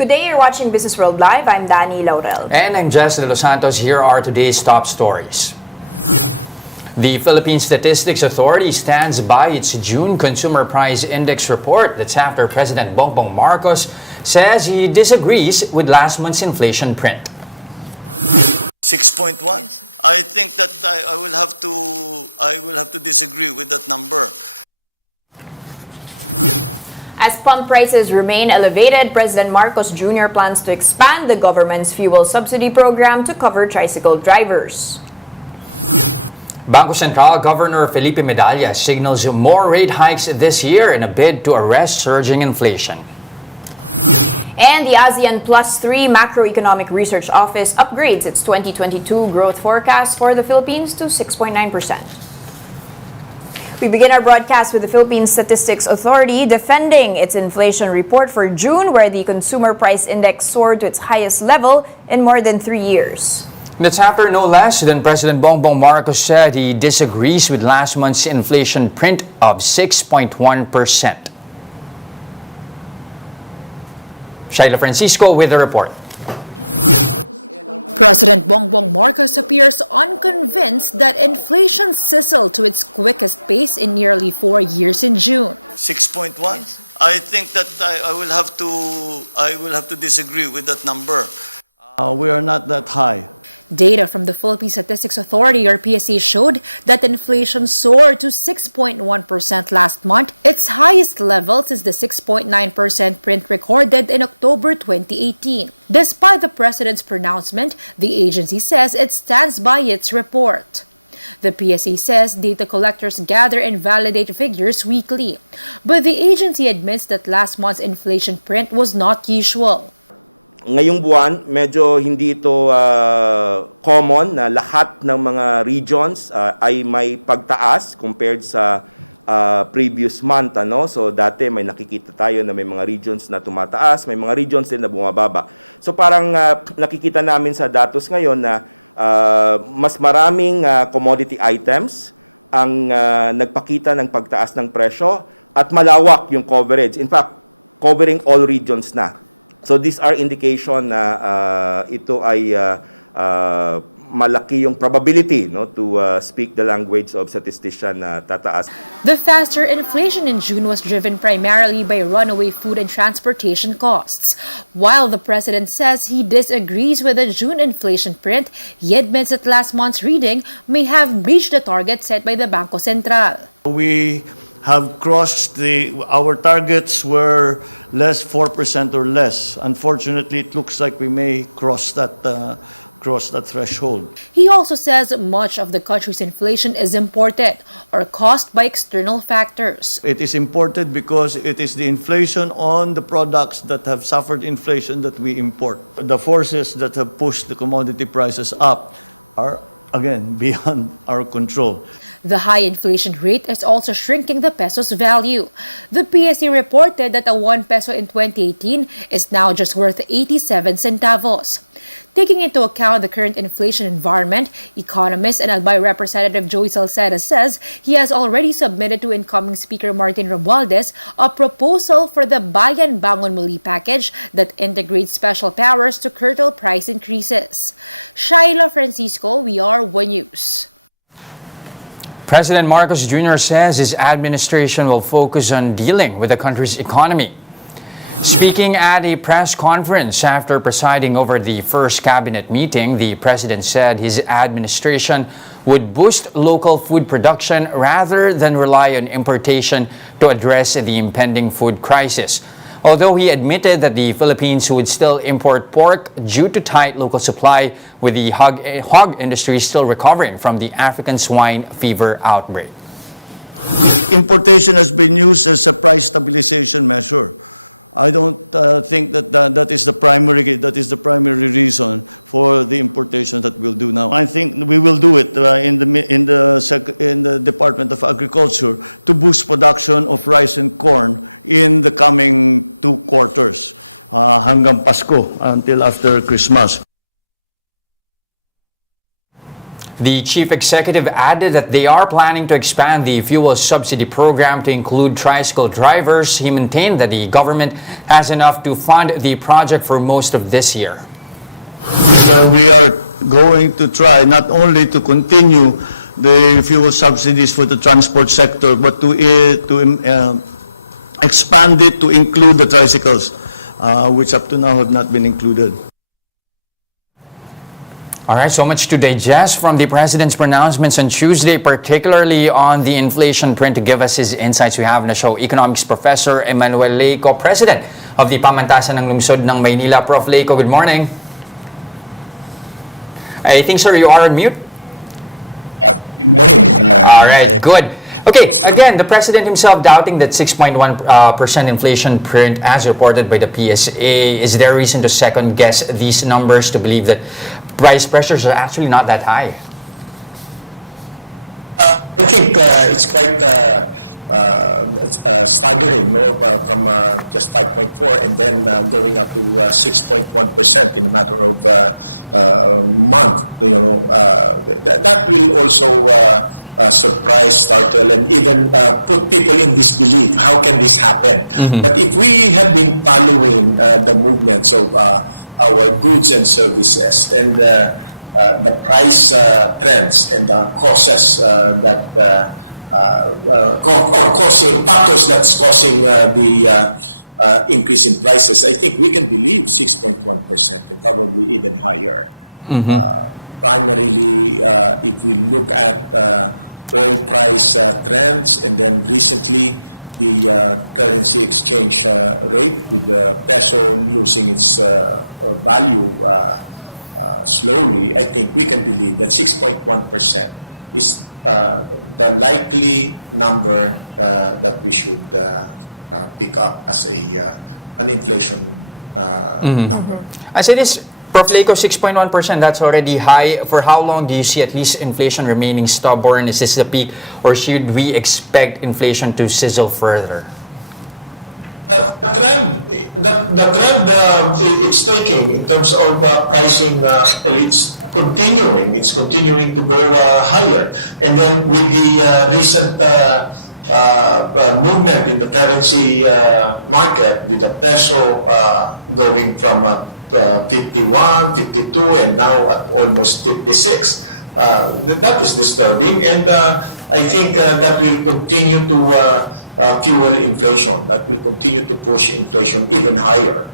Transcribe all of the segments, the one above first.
Good day, you're watching Businessworld Live. I'm Danie, Laurel. And I'm Delos Santos. Here are today's top stories. The Philippine Statistics Authority stands by its June Consumer Price Index report. That's after President Bongbong Marcos says he disagrees with last month's inflation print. 6.1? I think that I will have to disagree with that number. As pump prices remain elevated, President Marcos Jr. plans to expand the government's fuel subsidy program to cover tricycle drivers. Bangko Sentral Governor Felipe Medalla signals more rate hikes this year in a bid to arrest surging inflation. And the ASEAN Plus 3 Macroeconomic Research Office upgrades its 2022 growth forecast for the Philippines to 6.9%. We begin our broadcast with the Philippine Statistics Authority defending its inflation report for June, where the consumer price index soared to its highest level in more than 3 years. That's after no less than President Bongbong Marcos said he disagrees with last month's inflation print of 6.1%. Shaila Francisco with the report. President Bongbong Marcos appears unconvinced that inflation sizzled to its quickest pace in nearly 4 years in June. 6.1? I think that I will have to disagree with that number. We are not that high. Data from the Philippine Statistics Authority or PSA showed that inflation soared to 6.1% last month, its highest level since the 6.9% print recorded in October 2018. Despite the president's pronouncement, the agency says it stands by its report. The PSA says data collectors gather and validate figures weekly, but the agency admits that last month's inflation print was not usual. Ngayong buwan, medyo hindi ito common na lahat ng mga regions ay may pagtaas compared sa previous month. So dati may nakikita tayo na may mga regions na tumataas, may mga regions din na bumababa. So parang nakikita namin sa datos ngayon na mas maraming commodity items ang nagpakita ng pagtaas ng presyo at malawak yung coverage. In fact, covering all regions na. So these are indication na ito ay malaki yung probability to speak the language of statistician na tataas. The faster inflation in June was driven primarily by runaway food and transportation costs. While the president says he disagrees with the June inflation print, he admits that last month's reading may have breached the target set by the Bangko Sentral. We have crossed our targets were less 4% or less. Unfortunately, it looks like we may cross that threshold. He also says much of the country's inflation is imported or caused by external factors. It is imported because it is the inflation on the products that have suffered inflation that we import. The forces that have pushed the commodity prices up are, again, beyond our control. The high inflation rate is also shrinking the peso's value. The PSA reported that a 1 peso in 2018 is now just worth 87 centavos. Taking into account the current inflation environment, economist and Albay Representative Joey Salceda says he has already submitted to incoming Speaker Martin Romualdez a proposal for the Bayan Bangon Muli package that integrates special powers to curtail price increases. Shaila Francisco, we are One News. President Marcos Jr. says his administration will focus on dealing with the country's economy. Speaking at a press conference after presiding over the first cabinet meeting, the president said his administration would boost local food production rather than rely on importation to address the impending food crisis. Although he admitted that the Philippines would still import pork due to tight local supply, with the hog industry still recovering from the African swine fever outbreak. Importation has been used as a price stabilization measure. I don't think that is the primary reason for the importation that we'll do now. I think we will do it in the Department of Agriculture to boost production of rice and corn in the coming 2 quarters hanggang Pasko until after Christmas. The chief executive added that they are planning to expand the fuel subsidy program to include tricycle drivers. He maintained that the government has enough to fund the project for most of this year. And, we are going to try not only to continue the fuel subsidies for the transport sector, but to expand it to include the tricycles, which up to now have not been included. All right, so much to digest from the President's pronouncements on Tuesday, particularly on the inflation print. To give us his insights, we have na show economics professor Emmanuel Leyco, President of the Pamantasan ng Lungsod ng Maynila. Prof. Leyco, good morning. I think, sir, you are on mute. Good morning. All right, good. Okay, again, the President himself doubting that 6.1% inflation print as reported by the PSA. Is there reason to second guess these numbers, to believe that price pressures are actually not that high? I think it's quite staggering, no? From just 5.4 and then going up to 6.1% in a matter of month. That will also surprise, startle, and even put people in disbelief. How can this happen? But if we have been following the movements of our goods and services and the price trends and the causes that or causing factors that's causing the increase in prices, I think we can believe 6.1% and probably even higher. Primarily, if we look at oil price trends, and then recently the currency exchange rate, with the peso losing its value slowly, I think we can believe that 6.1% is the likely number that we should pick up as an inflation number. As it is, Prof. Leyco, 6.1%, that's already high. For how long do you see at least inflation remaining stubborn? Is this the peak, or should we expect inflation to sizzle further? The trend it's taking in terms of pricing, it's continuing. It's continuing to go higher. And then with the recent movement in the currency market, with the peso going from 51, 52, and now at almost 56. That is disturbing, and I think that will continue to fuel inflation. That will continue to push inflation even higher.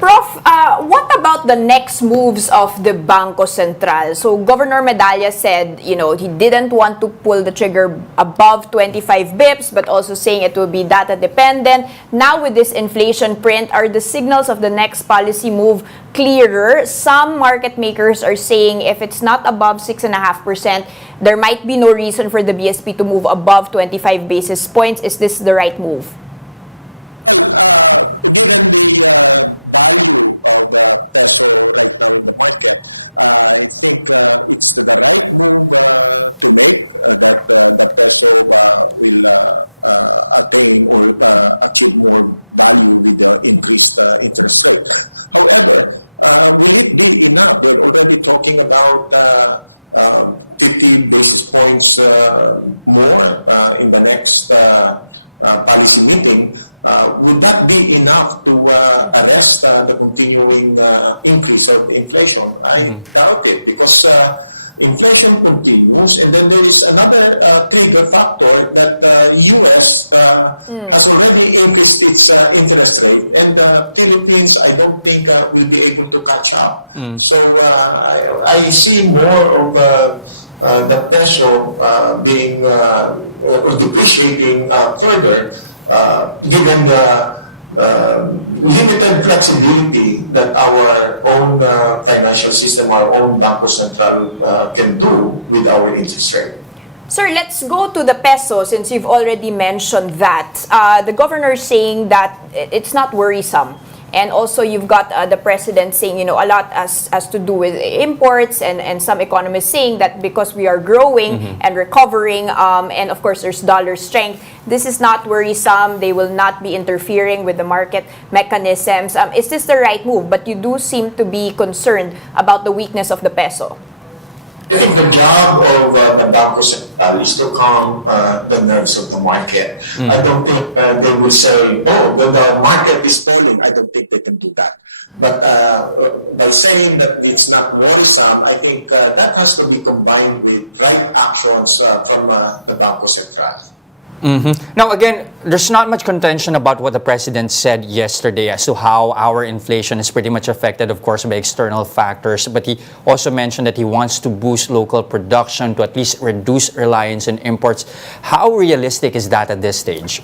Prof, what about the next moves of the Bangko Sentral? So Governor Medalla said, he didn't want to pull the trigger above 25 bips, but also saying it will be data dependent. Now with this inflation print, are the signals of the next policy move clearer? Some market makers are saying if it's not above 6.5%, there might be no reason for the BSP to move above 25 basis points. Is this the right move? Well, given the value of the peso right now in the market, I think it's the right move to make, that the peso will attain or achieve more value with the increased interest rate. However, will it be enough? They're already talking about 50 basis points more in the next policy meeting. Would that be enough to arrest the continuing increase of inflation? I doubt it, because inflation continues, and then there is another trigger factor that the U.S. has already increased its interest rate, and the Philippines, I don't think, will be able to catch up. So I see more of the peso being or depreciating further, given the limited flexibility that our own financial system, our own Bangko Sentral can do with our interest rate. Sir, let's go to the peso, since you've already mentioned that. The governor is saying that it's not worrisome. And also you've got the president saying, a lot has to do with imports, and some economists saying that because we are growing and recovering, and of course there's dollar strength, this is not worrisome. They will not be interfering with the market mechanisms. Is this the right move? But you do seem to be concerned about the weakness of the peso. I think the job of the Banco Central is to calm the nerves of the market. I don't think they will say, oh, the market is falling. I don't think they can do that. But by saying that it's not worrisome, I think that has to be combined with right actions from the Banco Central. Now, again, there's not much contention about what the president said yesterday as to how our inflation is pretty much affected, of course, by external factors. But he also mentioned that he wants to boost local production to at least reduce reliance on imports. How realistic is that at this stage?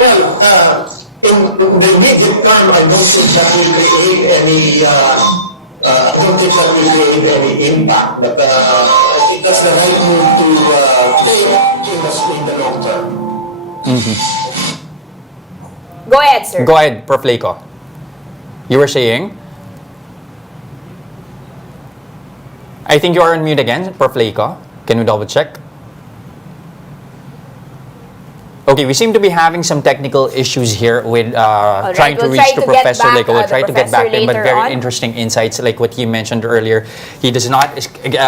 Well, in the immediate term, I don't think that will create any. I don't think that will create any impact. But I think that's the right move to take in the long term. Go ahead, sir. Go ahead, Prof. Leyco. You were saying? I think you are on mute again, Prof. Leyco. Can we double check? Okay, we seem to be having some technical issues here with trying to reach to Professor Leyco. We'll try to get back to him, but very interesting insights like what he mentioned earlier. He does not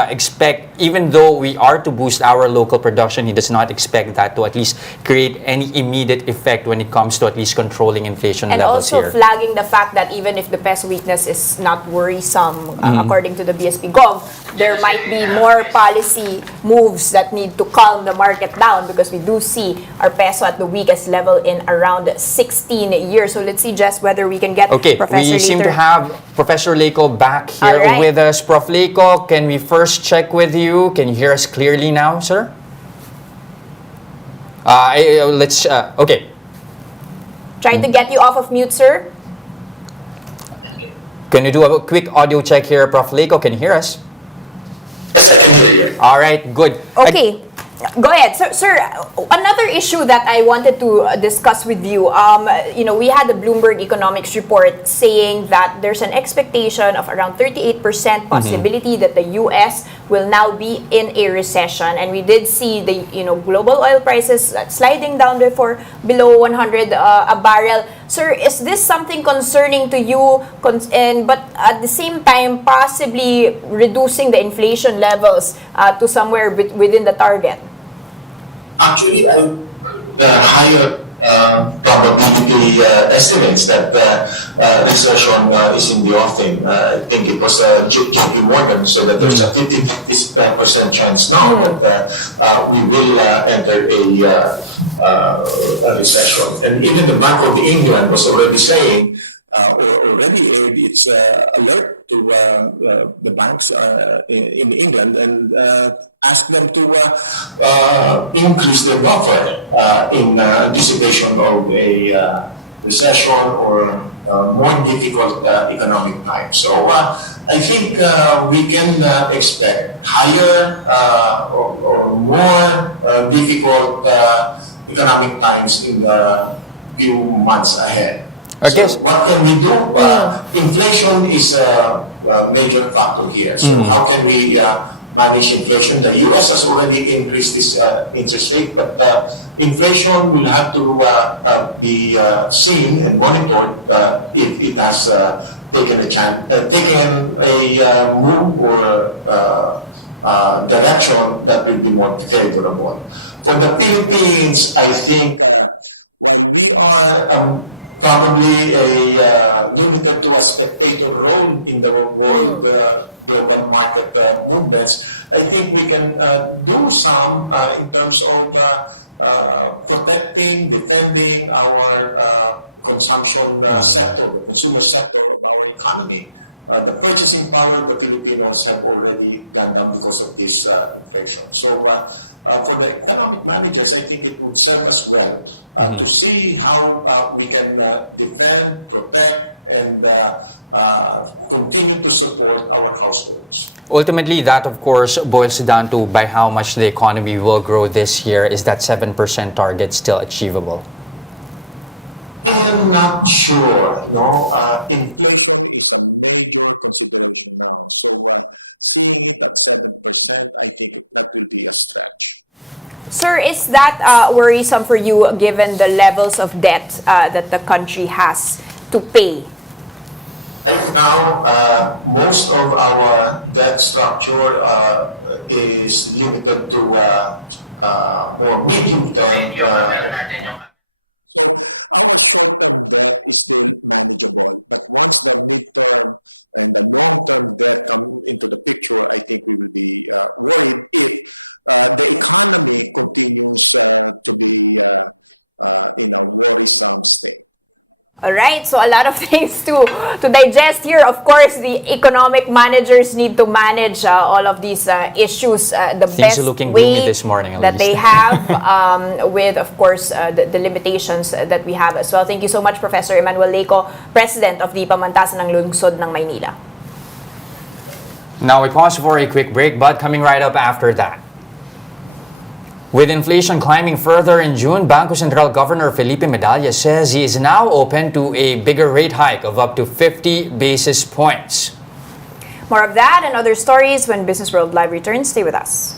expect, even though we are to boost our local production, he does not expect that to at least create any immediate effect when it comes to at least controlling inflation levels here. And also flagging the fact that even if the peso weakness is not worrisome, according to the BSP Gov, there might be more policy moves that need to calm the market down because we do see our peso at the weakest level in around 16 years. So let's see just whether we can get Professor we seem later. to have Professor Leyco back here All right. with us. Prof. Leyco, can we first check with you? Can you hear us clearly now, sir? Okay. Trying to get you off of mute, sir. Can you do a quick audio check here, Prof. Leyco? Can you hear us? Yes, I can hear you. All right, good. Okay. Go ahead. Sir, another issue that I wanted to discuss with you, we had the Bloomberg economics report saying that there's an expectation of around 38% possibility that the U.S. will now be in a recession. And we did see the, global oil prices sliding down below 100 a barrel. Sir, is this something concerning to you? But at the same time, possibly reducing the inflation levels to somewhere within the target? Actually, the higher probability estimates that recession is in the offing. I think it was JP Morgan, so that there's a 50% chance now that we will enter a recession. And even the Bank of England was already saying, or already aired its alert to the banks in England and ask them to increase their buffer in anticipation of a recession or more difficult economic times. So I think we can expect higher or more difficult economic times in the few months ahead. So what can we do? Inflation is a major factor here. So how can we manage inflation? The U.S. has already increased its interest rate, but inflation will have to be seen and monitored if it has taken a move or direction that will be more favorable. For the Philippines, I think while we are probably limited to a spectator role in the world global market movements, I think we can do some in terms of protecting, defending our consumption sector, the consumer sector of our economy. The purchasing power of the Filipinos have already gone down because of this inflation. So for the economic managers, I think it would serve us well to see how we can defend, protect, and continue to support our households. Ultimately, that of course boils down to by how much the economy will grow this year. Is that 7% target still achievable? I am not sure. No, inflation is a major consideration now. So seeing it at 7%, I think that will be a stretch. Sir, is that worrisome for you given the levels of debt that the country has to pay? Right now, most of our debt structure is limited to more medium term. So our short-term debt is still manageable, but once the midterm and the long-term debt come into the picture, I think we will be worried if the economy continues to be in a worrisome state. All right, so a lot of things to digest here. Of course, the economic managers need to manage all of these issues the Things best are looking gloomy way this morning, that they Elise. have, with, of course, the limitations that we have as well. Thank you so much, Professor Emmanuel Leyco, President of the Pamantasan ng Lungsod ng Maynila. Now we pause for a quick break, but coming right up after that. With inflation climbing further in June, Bangko Sentral Governor Felipe Medalla says he is now open to a bigger rate hike of up to 50 basis points. More of that and other stories when Business World Live returns. Stay with us.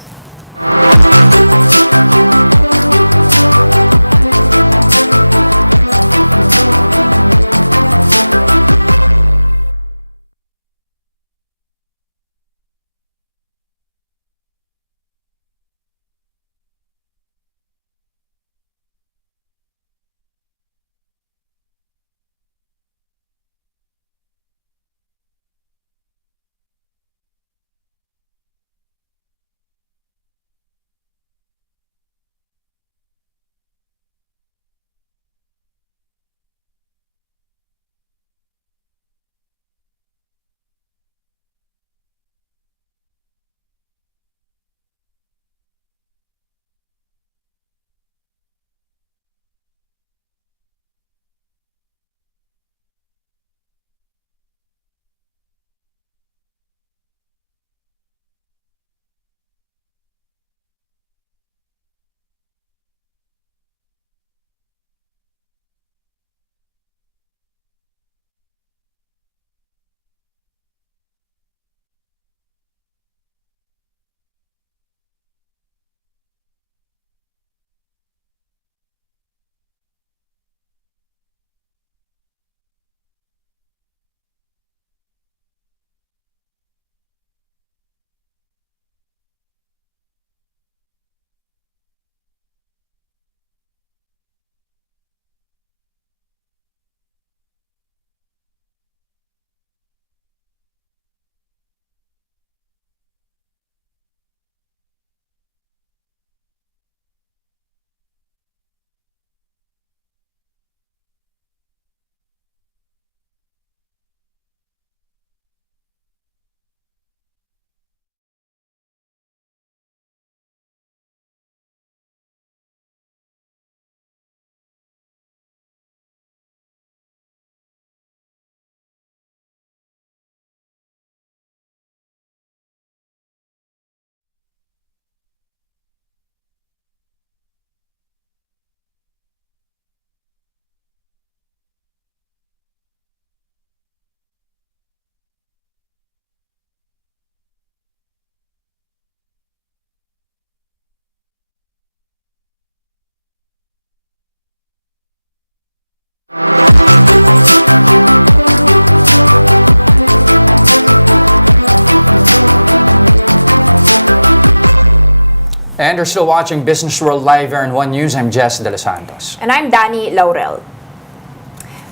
And you're still watching Business World Live here in One News. I'm Jess De Los Santos. And I'm Danie, Laurel.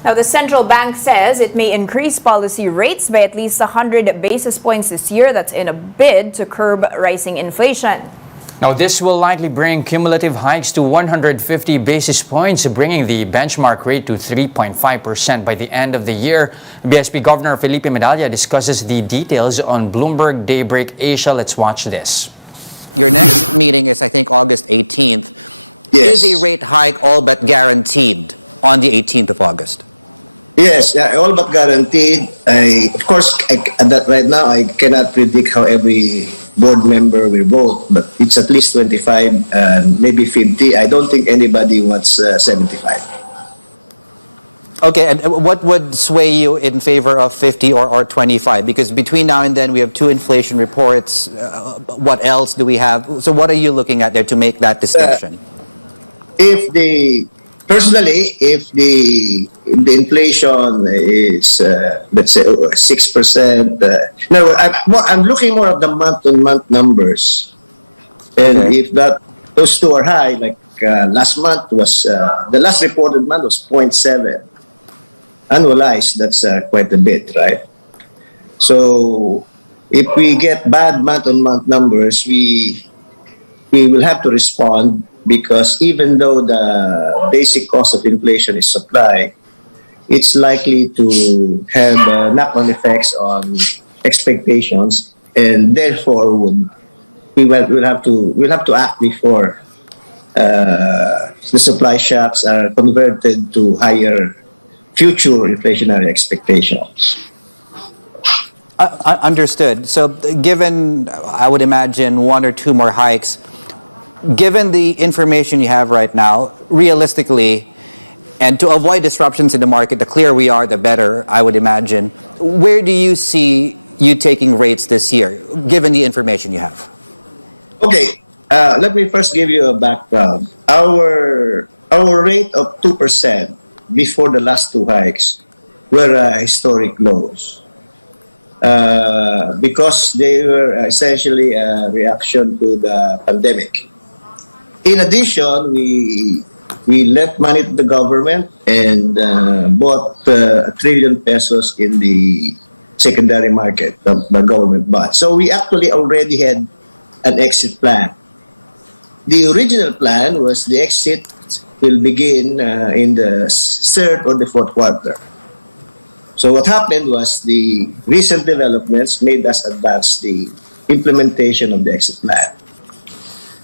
Now, the central bank says it may increase policy rates by at least 100 basis points this year. That's in a bid to curb rising inflation. Now, this will likely bring cumulative hikes to 150 basis points, bringing the benchmark rate to 3.5% by the end of the year. BSP Governor Felipe Medalla discusses the details on Bloomberg Daybreak Asia. Let's watch this. Your next meeting is, I think, August 18th. Yes. Is a rate hike all but guaranteed on the 18th of August? Yes, all but guaranteed. Of course, that right now, I cannot predict how every board member will vote, but it's at least 25 and maybe 50. I don't think anybody wants 75. Okay, and what would sway you in favor of 50 or 25? Because between now and then, we have two inflation reports. What else do we have? So what are you looking at there to make that distinction? If the personally, if the inflation is let's say 6%, no, I'm looking more at the month-on-month numbers, and Okay. if those two are high, like last month was the last reported month was zero point 0.7 annualized. That's quite a bit, right? So if we get bad month-on-month numbers, we will have to respond because even though the basic cause of inflation is supply, it's likely to have knock-on effects on expectations, and therefore we'll have to act before the supply shocks are converted to higher future inflationary expectations. Understood. So, given, I would imagine, one or two more hikes, given the information you have right now, realistically, and to avoid disruptions in the market, the clearer we are, the better, I would imagine. Where do you see you taking rates this year, given the information you have? Okay, let me first give you a background. Our rate of 2% before the last two hikes were historic lows because they were essentially a reaction to the pandemic. In addition, we lent money to the government and bought 1 trillion pesos in the secondary market, the government bonds. So we actually already had an exit plan. The original plan was the exit will begin in the third or the fourth quarter. So what happened was the recent developments made us advance the implementation of the exit plan.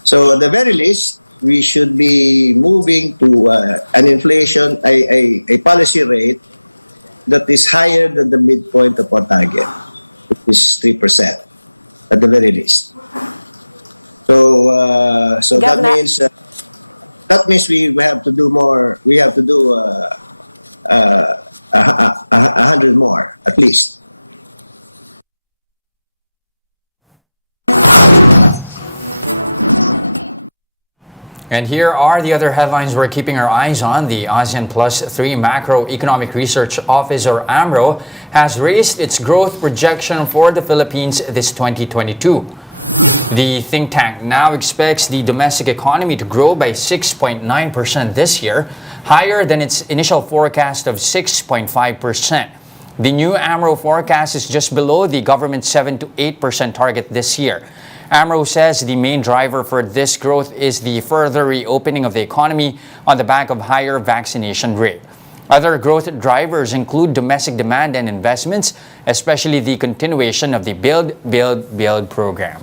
So at the very least, we should be moving to an inflation, a policy rate that is higher than the midpoint of our target, which is 3% at the very least. So Governor. that means we have to do more. We have to do 100 more at least. And here are the other headlines we're keeping our eyes on. The ASEAN Plus 3 Macroeconomic Research Office, or AMRO, has raised its growth projection for the Philippines this 2022. The think tank now expects the domestic economy to grow by 6.9% this year, higher than its initial forecast of 6.5%. The new AMRO forecast is just below the government's 7 to 8% target this year. AMRO says the main driver for this growth is the further reopening of the economy on the back of higher vaccination rate. Other growth drivers include domestic demand and investments, especially the continuation of the Build, Build, Build program.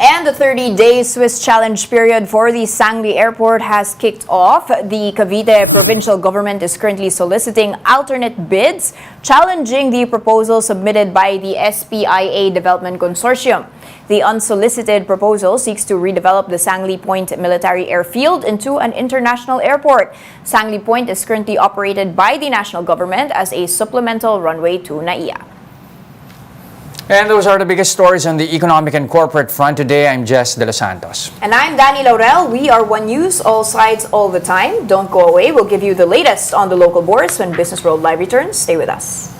And the 30-day Swiss challenge period for the Sangli Airport has kicked off. The Cavite provincial government is currently soliciting alternate bids, challenging the proposal submitted by the SPIA Development Consortium. The unsolicited proposal seeks to redevelop the Sangli Point Military Airfield into an international airport. Sangli Point is currently operated by the national government as a supplemental runway to NAIA. And those are the biggest stories on the economic and corporate front today. I'm Jess Delos Santos. And I'm Danie, Laurel. We are One News, all sides, all the time. Don't go away. We'll give you the latest on the local boards when Businessworld Live returns. Stay with us.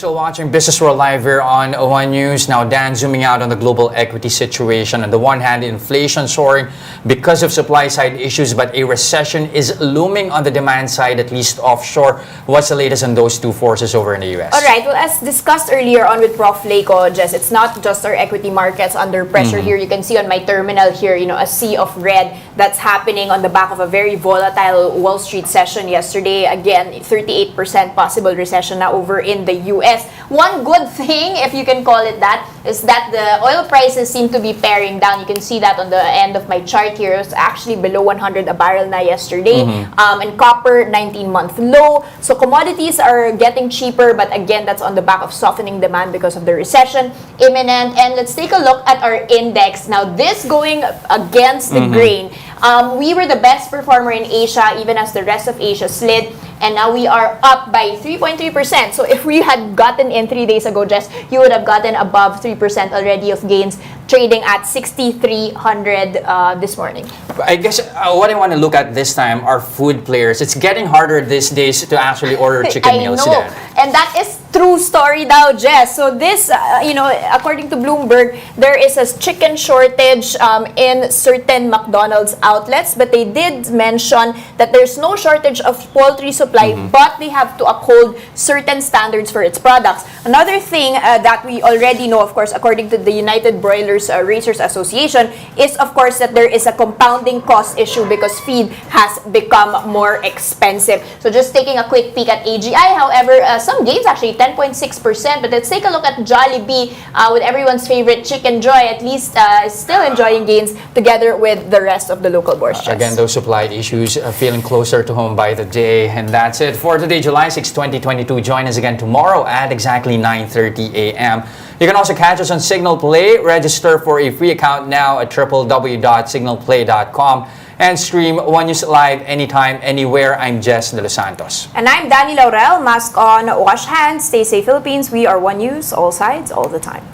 still watching Business World Live here on One News. Now, Dan, zooming out on the global equity situation. On the one hand, inflation soaring because of supply-side issues, but a recession is looming on the demand side, at least offshore. What's the latest on those two forces over in the U.S.? All right. Well, as discussed earlier on with Prof. Leyco, Jess, it's not just our equity markets under pressure here. You can see on my terminal here, a sea of red that's happening on the back of a very volatile Wall Street session yesterday. Again, 38% possible recession now over in the U.S. One good thing, if you can call it that, is that the oil prices seem to be paring down. You can see that on the end of my chart here. It was actually below 100 a barrel na yesterday. And copper, 19-month low. So commodities are getting cheaper, but again, that's on the back of softening demand because of the recession imminent. And let's take a look at our index. Now, this going against the grain. We were the best performer in Asia, even as the rest of Asia slid. And now we are up by 3.3%. So if we had gotten in 3 days ago, Jess, you would have gotten above 3% already of gains, trading at 6,300 this morning. I guess what I want to look at this time are food players. It's getting harder these days to actually order chicken meals. I know. And that is true story now, Jess. So this, according to Bloomberg, there is a chicken shortage in certain McDonald's outlets, but they did mention that there's no shortage of poultry supply, but they have to uphold certain standards for its products. Another thing that we already know, of course, according to the United Broilers Raisers Association, is, of course, that there is a compounding cost issue because feed has become more expensive. So just taking a quick peek at AGI, however, some gains actually, 10.6%, but let's take a look at Jollibee with everyone's favorite Chicken Joy, at least still enjoying gains together with the rest of the local boards. Again, those supply issues feeling closer to home by the day. And that's it for today, July 6, 2022. Join us again tomorrow at exactly 9:30 a.m. You can also catch us on Signal Play. Register for a free account now at www.signalplay.com and stream One News live anytime, anywhere. I'm Jess Delos Santos. And I'm Danie, Laurel. Mask on, wash hands, stay safe, Philippines. We are One News, all sides, all the time.